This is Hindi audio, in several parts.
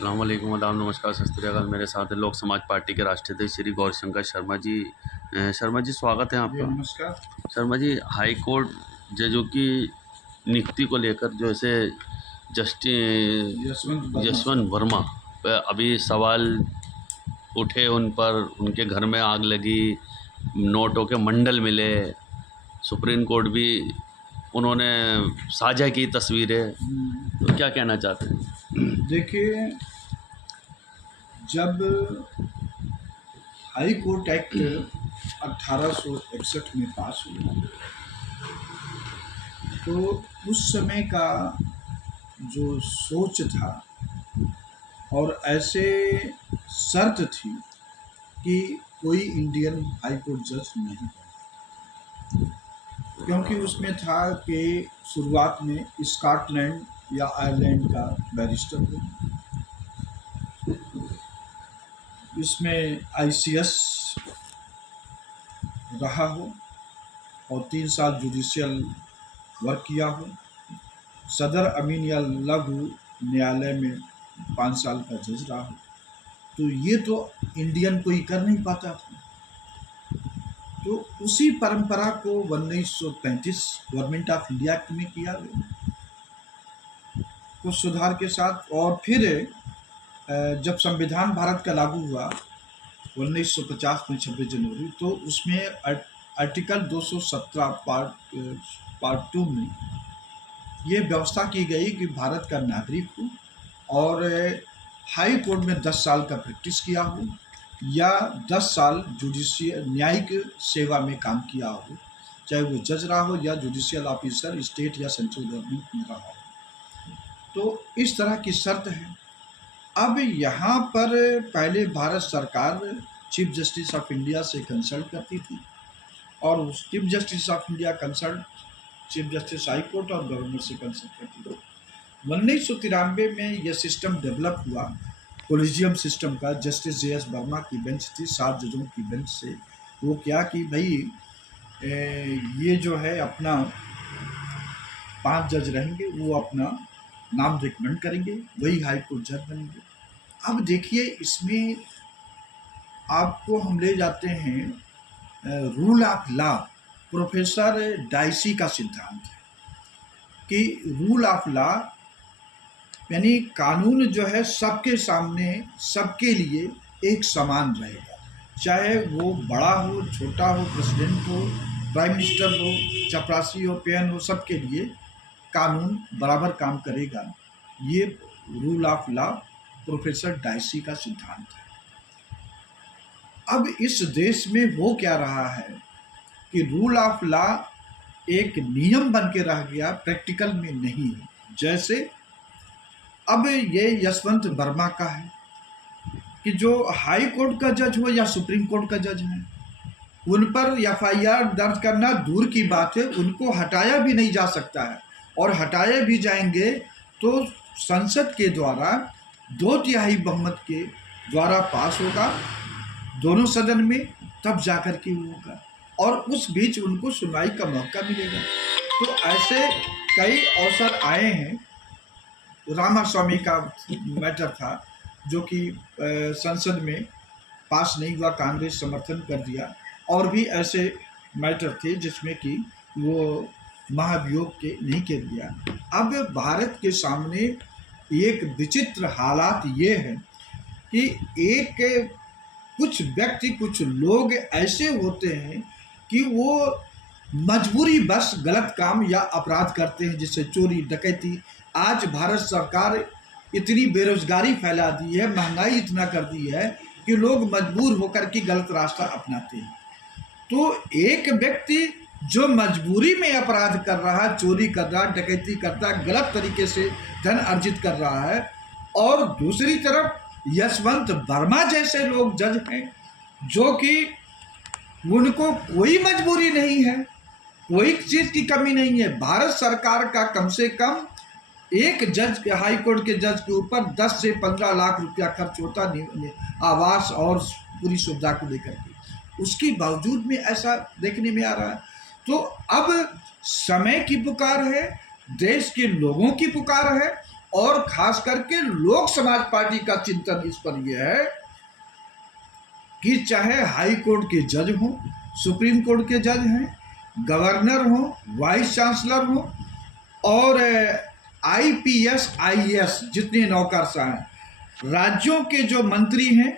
अस्सलाम वालेकुम, आदाब, नमस्कार, सत श्री अकाल। मेरे साथ हैं लोक समाज पार्टी के राष्ट्रीय अध्यक्ष श्री गौरीशंकर शर्मा जी। शर्मा जी, स्वागत है जी आपका। नमस्कार। शर्मा जी, हाई कोर्ट जजों की नियुक्ति को लेकर जो ऐसे जस्टिस यशवंत वर्मा पे अभी सवाल उठे उन पर, उनके घर में आग लगी, नोटों के मंडल मिले, सुप्रीम कोर्ट भी उन्होंने साझा की तस्वीरें, तो क्या कहना चाहते हैं? देखिए, जब हाई कोर्ट एक्ट 1861 में पास हुआ तो उस समय का जो सोच था और ऐसे शर्त थी कि कोई इंडियन हाई कोर्ट जज नहीं बना, क्योंकि उसमें था कि शुरुआत में स्कॉटलैंड या आयरलैंड का बैरिस्टर हो, इसमें आईसीएस रहा हो और 3 साल जुडिशियल वर्क किया हो, सदर अमीन या लघु न्यायालय में 5 साल का जज रहा हो। तो ये तो इंडियन कोई कर नहीं पाता था। तो उसी परंपरा को 1935 गवर्नमेंट ऑफ इंडिया एक्ट में किया गया कुछ सुधार के साथ। और फिर जब संविधान भारत का लागू हुआ 1950 में 26 जनवरी, तो उसमें आर्टिकल 217 पार्ट 2 में ये व्यवस्था की गई कि भारत का नागरिक हो और हाई कोर्ट में 10 साल का प्रैक्टिस किया हो या 10 साल जुडिशियल न्यायिक सेवा में काम किया हो, चाहे वो जज रहा हो या जुडिशियल ऑफिसर स्टेट या सेंट्रल गवर्नमेंट में रहा हो। तो इस तरह की शर्त है। अब यहाँ पर पहले भारत सरकार चीफ जस्टिस ऑफ इंडिया से कंसल्ट करती थी और उस chief justice of India consult chief justice high court और गवर्नर से कंसल्ट करती थी। 1993 में यह सिस्टम डेवलप हुआ, कोलिजियम सिस्टम का। Justice J S. वर्मा की बेंच थी, 7 जजों की बेंच से। वो क्या कि भाई ये जो है अपना 5 जज रहेंगे, वो अपना नाम रिकमेंड करेंगे, वही हाई कोर्ट जज बनेंगे। अब देखिए, इसमें आपको हम ले जाते हैं rule of law. Professor dicey का सिद्धांत है कि रूल ऑफ लॉ यानी कानून जो है सबके सामने, सबके लिए एक समान रहेगा, चाहे वो बड़ा हो, छोटा हो, प्रेसिडेंट हो, प्राइम मिनिस्टर हो, चपरासी हो, पेन हो, सबके लिए कानून बराबर काम करेगा। ये rule of law professor dicey का सिद्धांत है। अब इस देश में हो क्या रहा है कि रूल ऑफ लॉ एक नियम बन के रह गया, प्रैक्टिकल में नहीं है। जैसे अब ये यशवंत वर्मा का है कि जो हाई कोर्ट का जज हो या सुप्रीम कोर्ट का जज है, उन पर एफआईआर दर्ज करना दूर की बात है, उनको हटाया भी नहीं जा सकता है। और हटाए भी जाएंगे तो संसद के द्वारा 2/3 बहुमत के द्वारा पास होगा दोनों सदन में, तब जाकर के वो होगा और उस बीच उनको सुनवाई का मौका मिलेगा। तो ऐसे कई अवसर आए हैं। रामास्वामी का मैटर था जो कि संसद में पास नहीं हुआ, कांग्रेस समर्थन कर दिया। और भी ऐसे मैटर थे जिसमें कि वो महाभियोग के नहीं कर दिया। अब भारत के सामने एक विचित्र हालात ये है कि एक कुछ व्यक्ति, कुछ लोग ऐसे होते हैं कि वो मजबूरी बस गलत काम या अपराध करते हैं, जिससे चोरी, डकैती। आज भारत सरकार इतनी बेरोजगारी फैला दी है, महंगाई इतना कर दी है कि लोग मजबूर होकर के गलत रास्ता अपनाते हैं। तो एक व्यक्ति जो मजबूरी में अपराध कर रहा है, चोरी कर रहा है, डकैती करता है, गलत तरीके से धन अर्जित कर रहा है, और दूसरी तरफ यशवंत वर्मा जैसे लोग जज हैं जो कि उनको कोई मजबूरी नहीं है, कोई चीज़ की कमी नहीं है। भारत सरकार का कम से कम एक जज, हाई कोर्ट के जज के ऊपर 10 से 15 लाख रुपया खर्च होता आवास और पूरी सुविधा को लेकर के, उसके बावजूद में ऐसा देखने में आ रहा है। तो अब समय की पुकार है, देश के लोगों की पुकार है और खास करके लोक समाज पार्टी का चिंतन इस पर यह है कि चाहे हाई कोर्ट के जज हों, सुप्रीम कोर्ट के जज हैं, गवर्नर हों, वाइस चांसलर हों और आईपीएस आईएएस जितने नौकरशाह हैं, राज्यों के जो मंत्री हैं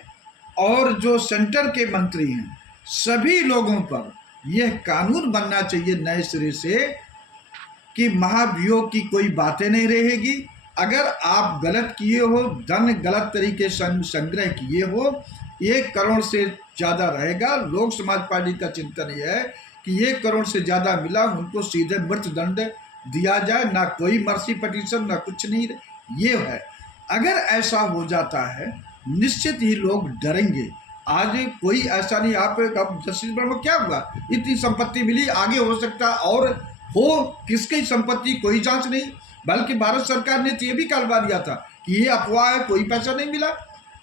और जो सेंटर के मंत्री हैं, सभी लोगों पर यह कानून बनना चाहिए नए सिरे से कि महाभियोग की कोई बातें नहीं रहेगी। अगर आप गलत किए हो, धन गलत तरीके से संग्रह किए हो, 1 करोड़ से ज़्यादा रहेगा। लोक समाज पार्टी का चिंतन यह है कि 1 करोड़ से ज़्यादा मिला उनको सीधे मृत्युदंड दिया जाए, ना कोई मर्सी पटिशन ना कुछ नहीं, ये है। अगर ऐसा हो जाता है निश्चित ही लोग डरेंगे। आज कोई ऐसा नहीं, आप अब जस्टिस वर्मा क्या हुआ, इतनी संपत्ति मिली, आगे हो सकता और हो किसकी संपत्ति कोई जांच नहीं, बल्कि भारत सरकार ने तो ये भी कहलवा दिया था कि ये अफवाह है, कोई पैसा नहीं मिला।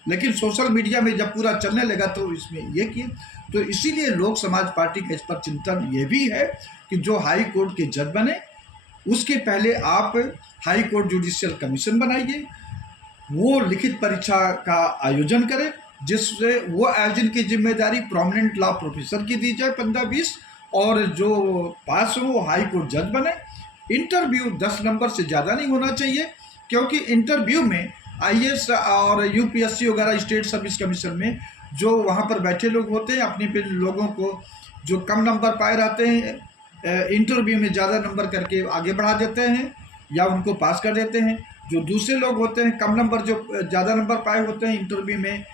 लेकिन सोशल मीडिया में जब पूरा चलने लगा तो इसमें ये किए। तो इसीलिए लोक समाज पार्टी का इस पर चिंतन ये भी है कि जो हाई कोर्ट के जज बने उसके पहले आप हाई कोर्ट जुडिशियल कमीशन बनाइए, वो लिखित परीक्षा का आयोजन करें जिससे वो आयोजन की जिम्मेदारी प्रोमिनेंट लॉ प्रोफेसर की दी जाए 15-20, और जो पास हो वो हाई कोर्ट जज बने। इंटरव्यू 10 नंबर से ज़्यादा नहीं होना चाहिए, क्योंकि इंटरव्यू में आईएएस और यूपीएससी वगैरह स्टेट सर्विस कमीशन में जो वहाँ पर बैठे लोग होते हैं, अपने पे लोगों को जो कम नंबर पाए रहते हैं इंटरव्यू में ज़्यादा नंबर करके आगे बढ़ा देते हैं या उनको पास कर देते हैं। जो दूसरे लोग होते हैं कम नंबर, जो ज़्यादा नंबर पाए होते हैं इंटरव्यू में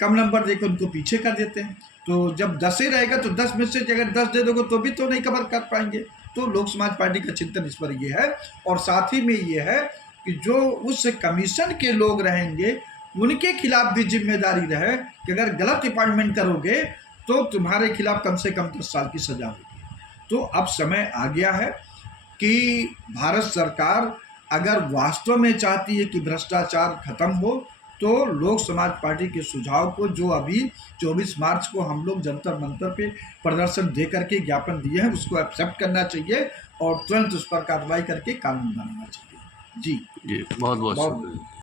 कम नंबर देकर उनको पीछे कर देते हैं। तो जब 10 ही रहेगा तो 10 में से अगर 10 दे दोगे तो भी तो नहीं कवर कर पाएंगे। तो लोक समाज पार्टी का चिंतन इस पर ये है, और साथ ही में ये है कि जो उस कमीशन के लोग रहेंगे उनके खिलाफ भी जिम्मेदारी रहे कि अगर गलत अपॉइंटमेंट करोगे तो तुम्हारे खिलाफ कम से कम 10 साल की सजा होगी। तो अब समय आ गया है कि भारत सरकार अगर वास्तव में चाहती है कि भ्रष्टाचार खत्म हो तो लोक समाज पार्टी के सुझाव को, जो अभी 24 मार्च को हम लोग जंतर मंतर पे प्रदर्शन दे करके ज्ञापन दिए हैं, उसको एक्सेप्ट करना चाहिए और तुरंत उस पर कार्रवाई करके कानून बनाना चाहिए। जी बहुत बहुत शुक्रिया।